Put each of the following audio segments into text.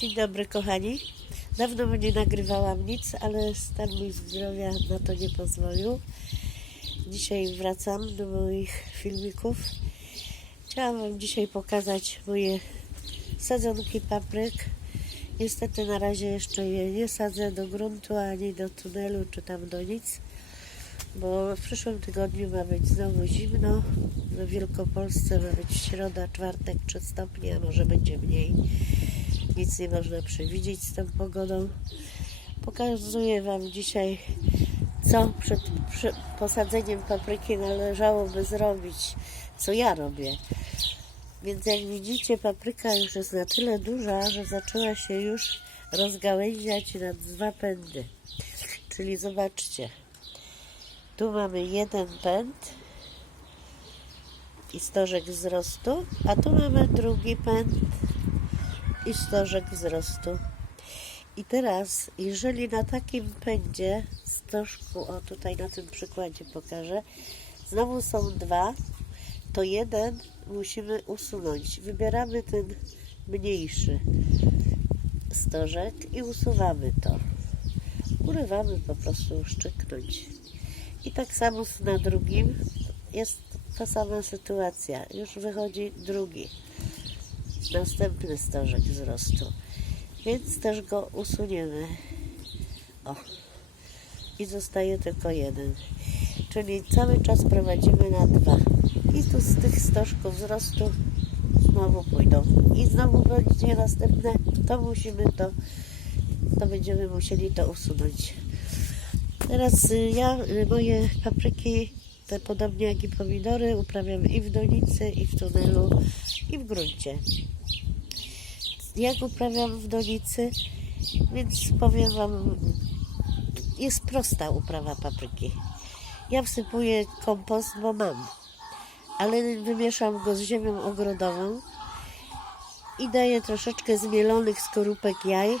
Dzień dobry kochani. Dawno nie nagrywałam nic, ale stan mój zdrowia na to nie pozwolił. Dzisiaj wracam do moich filmików. Chciałam Wam dzisiaj pokazać moje sadzonki papryk. Niestety na razie jeszcze je nie sadzę do gruntu, ani do tunelu, czy tam do nic. Bo w przyszłym tygodniu ma być znowu zimno. W Wielkopolsce ma być środa, czwartek 3 stopnie, a może będzie mniej. Nic nie można przewidzieć z tą pogodą. Pokazuję Wam dzisiaj, co przed, przed posadzeniem papryki należałoby zrobić, co ja robię. Więc jak widzicie, papryka już jest na tyle duża, że zaczęła się już rozgałęziać na dwa pędy. Czyli zobaczcie, tu mamy jeden pęd i stożek wzrostu, a tu mamy drugi pęd i stożek wzrostu. I teraz, jeżeli na takim pędzie, stożku, o tutaj na tym przykładzie pokażę, znowu są dwa, to jeden musimy usunąć. Wybieramy ten mniejszy stożek i usuwamy to. Urywamy po prostu uszczyknąć. I tak samo na drugim jest ta sama sytuacja. Już wychodzi drugi następny stożek wzrostu. Więc też go usuniemy. O. I zostaje tylko jeden. Czyli cały czas prowadzimy na dwa. I tu z tych stożków wzrostu znowu pójdą. I znowu będzie następne. To musimy to, to będziemy musieli to usunąć. Teraz y, ja y, moje papryki, podobnie jak i pomidory, uprawiam i w donicy, i w tunelu, i w gruncie. Jak uprawiam w donicy? Więc powiem Wam, jest prosta uprawa papryki. Ja wsypuję kompost, bo mam, ale wymieszam go z ziemią ogrodową i daję troszeczkę zmielonych skorupek jaj,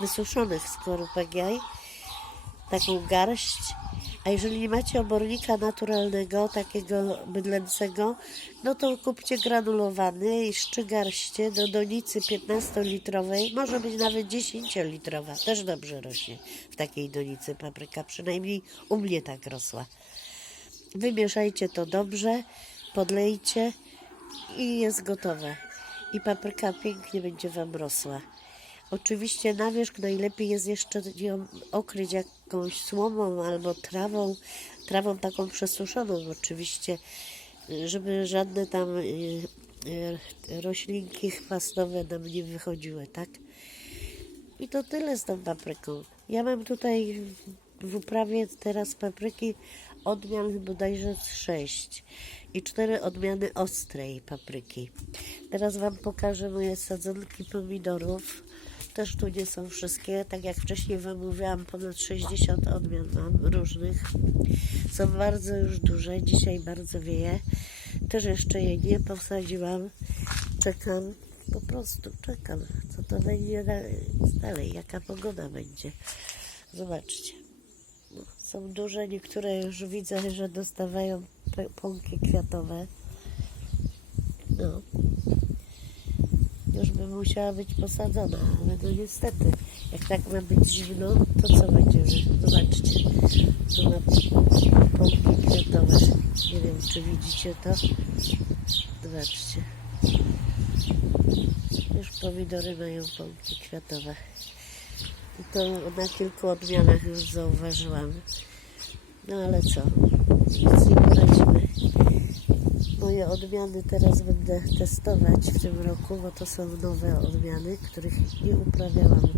wysuszonych skorupek jaj, taką garść. A jeżeli nie macie obornika naturalnego, takiego bydlęcego, no to kupcie granulowany i trzy garście do donicy 15-litrowej, może być nawet 10-litrowa, też dobrze rośnie w takiej donicy papryka, przynajmniej u mnie tak rosła. Wymieszajcie to dobrze, podlejcie i jest gotowe. I papryka pięknie będzie Wam rosła. Oczywiście na wierzch najlepiej jest jeszcze ją okryć jakąś słomą albo trawą, trawą taką przesuszoną oczywiście, żeby żadne tam y, y, roślinki chwastowe nam nie wychodziły, tak? I to tyle z tą papryką. Ja mam tutaj w uprawie teraz papryki odmian bodajże z sześć i cztery odmiany ostrej papryki. Teraz Wam pokażę moje sadzonki pomidorów. Też tu nie są wszystkie, tak jak wcześniej Wam mówiłam, ponad 60 odmian mam różnych. Są bardzo już duże, dzisiaj bardzo wieje. Też jeszcze je nie posadziłam. Czekam, po prostu czekam, co to będzie dalej, jaka pogoda będzie. Zobaczcie. No, są duże, niektóre już widzę, że dostawają pąki kwiatowe. No. Już by musiała być posadzona, ale no niestety, jak tak ma być zimno, to co będziemy? Zobaczcie, tu ma pąki kwiatowe. Nie wiem, czy widzicie to. Zobaczcie. Już pomidory mają pąki kwiatowe. I to na kilku odmianach już zauważyłam. No ale co? Nic nie poradzimy. Moje odmiany teraz będę testować w tym roku, bo to są nowe odmiany, których nie uprawiałam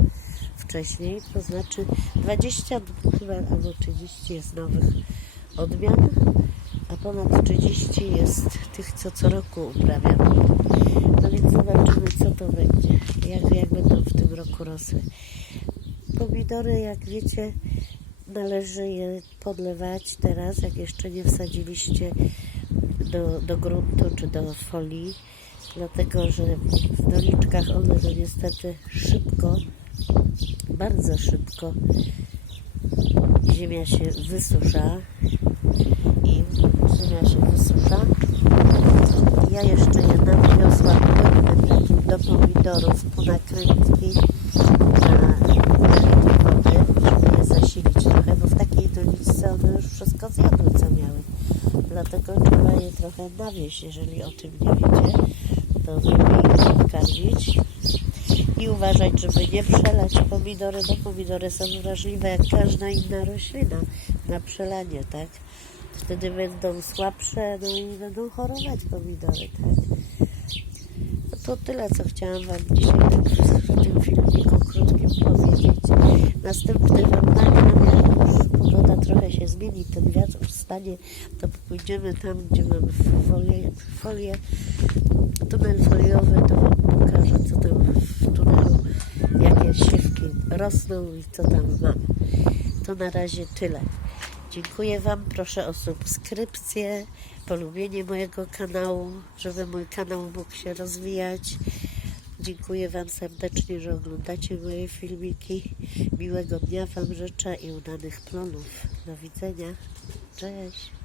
wcześniej. To znaczy 20 chyba albo 30 jest nowych odmian, a ponad 30 jest tych, co co roku uprawiam. No więc zobaczymy, co to będzie, jak, jak będą w tym roku rosły. Pomidory, jak wiecie, należy je podlewać teraz, jak jeszcze nie wsadziliście do, do gruntu czy do folii, dlatego że w doniczkach one to niestety szybko, bardzo szybko ziemia się wysusza i ziemia się wysusza. Ja jeszcze je nawiosłam płynnym takim do pomidorów, po nakrętki na wody, żeby je zasilić trochę, bo w takiej doniczce one już wszystko zjadły. Dlatego trzeba je trochę nawieść, jeżeli o tym nie wiecie, to lepiej karmić i uważać, żeby nie przelać pomidory, bo pomidory są wrażliwe jak każda inna roślina na przelanie, tak? Wtedy będą słabsze, no i będą chorować pomidory, tak? No to tyle, co chciałam Wam dzisiaj tak w tym filmiku krótkim powiedzieć. Następny Wam nagram, jak już pogoda trochę się zmieni, ten wiatr ustanie, to pójdziemy tam, gdzie mam folię, folię tunel foliowy, to Wam pokażę, co tam w tunelu, jakie siewki rosną i co tam mam. To na razie tyle. Dziękuję Wam, proszę o subskrypcję, polubienie mojego kanału, żeby mój kanał mógł się rozwijać. Dziękuję Wam serdecznie, że oglądacie moje filmiki. Miłego dnia Wam życzę i udanych plonów. Do widzenia. Cześć.